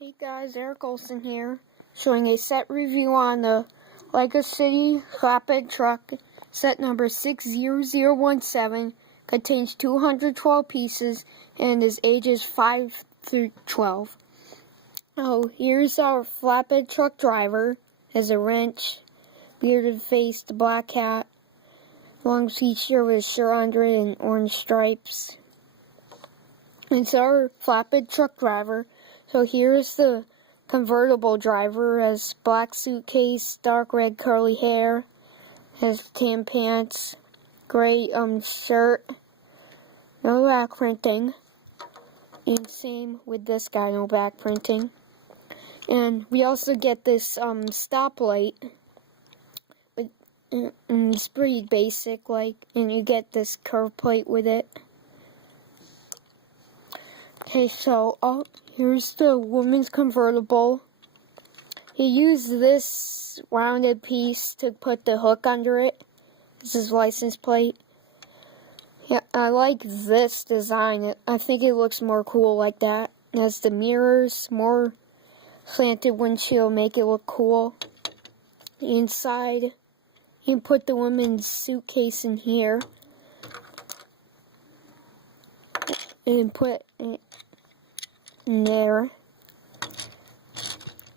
Hey guys, Eric Olson here, showing a set review on the Lego City flatbed truck. Set number 60017 contains 212 pieces and is ages 5 through 12. Oh, here's our flatbed truck driver. Has a wrench, bearded face, the black hat, long t-shirt with a shirt under it and orange stripes. It's our flatbed truck driver. So here's the convertible driver. Has black suitcase, dark red curly hair, has tan pants, gray shirt, no back printing, and same with this guy, no back printing. And we also get this stoplight, but it's pretty basic, and you get this curve plate with it. Okay, so here's the woman's convertible. He used this rounded piece to put the hook under it. This is license plate. Yeah, I like this design. I think it looks more cool like that. It has the mirrors, more slanted windshield, make it look cool. Inside, you can put the woman's suitcase in here. And put it in there.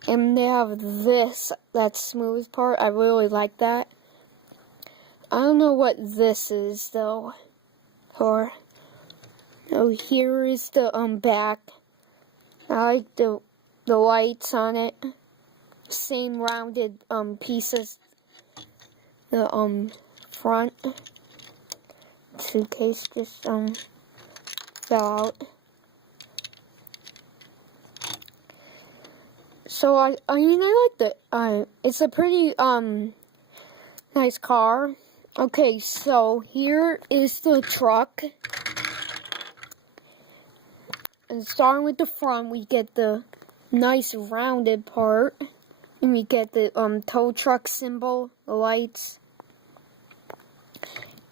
And they have this, that smooth part. I really like that. I don't know what this is though. Oh, here is the back. I like the lights on it. Same rounded pieces. The front suitcase just fell out. So I like the it's a pretty nice car. Okay, so here is the truck. And starting with the front, we get the nice rounded part. And we get the tow truck symbol, the lights.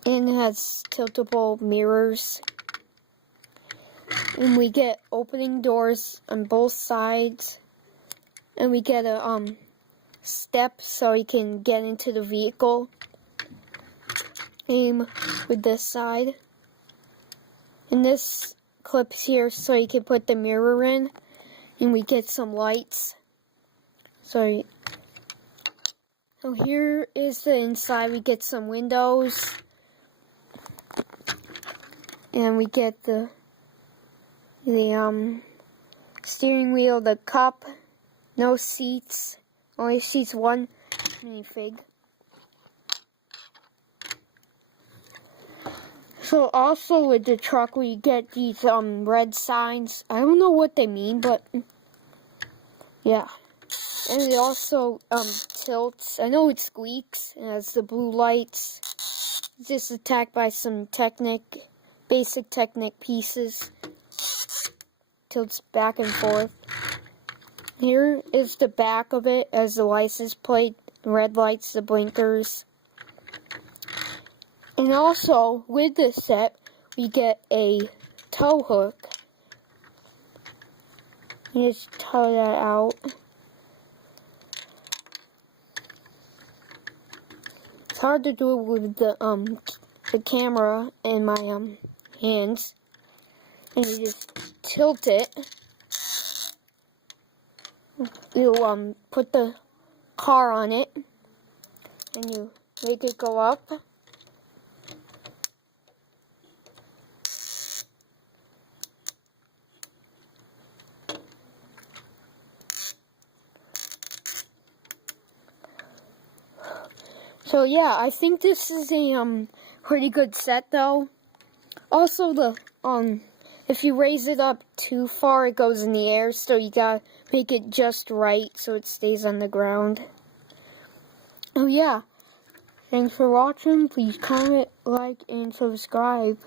And it has tiltable mirrors. And we get opening doors on both sides. And we get a step so you can get into the vehicle. Aim with this side. And this clips here so you can put the mirror in. And we get some lights. So here is the inside. We get some windows. And we get the steering wheel, the cup. No seats, only seats one minifig. So also with the truck we get these red signs. I don't know what they mean, but yeah. And it also tilts. I know it squeaks. It has the blue lights. It's just attacked by some basic Technic pieces. Tilts back and forth. Here is the back of it as the license plate, red lights, the blinkers. And also, with this set, we get a tow hook. You just tow that out. It's hard to do it with the camera in my hands. And you just tilt it. You put the car on it, and you make it go up. So yeah, I think this is a pretty good set though. Also the if you raise it up too far, it goes in the air, so you gotta make it just right so it stays on the ground. Oh yeah, thanks for watching. Please comment, like, and subscribe.